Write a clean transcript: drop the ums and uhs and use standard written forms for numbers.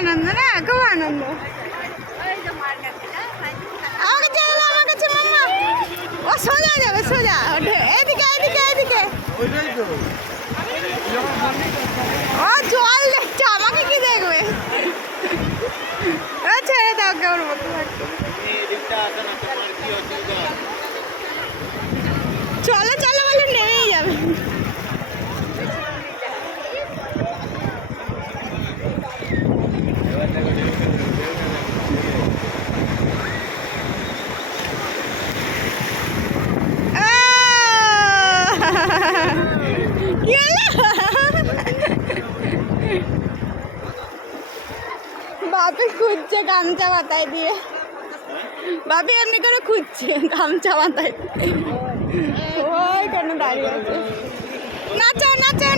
আনন্দ না, খুব আনন্দ। আমার কাছে এলো, আমার কাছে মাম্মা। ও সোজা যাবে, সোজা। এদিকে এদিকে এদিকে। ও জল দেখছে, আমাকে কি দেখবে? ও ছেড়ে দাও, কেমন মতো থাকতো। চলো চলো বলে নেমেই যাবে। কি হলো? বাপি খুঁজছে গামছা মাথায় দিয়ে, বাপি এমনি করে খুঁজছে গামছা মাথায়। ওই কেন দাঁড়িয়ে আছে? নাচো নাচো।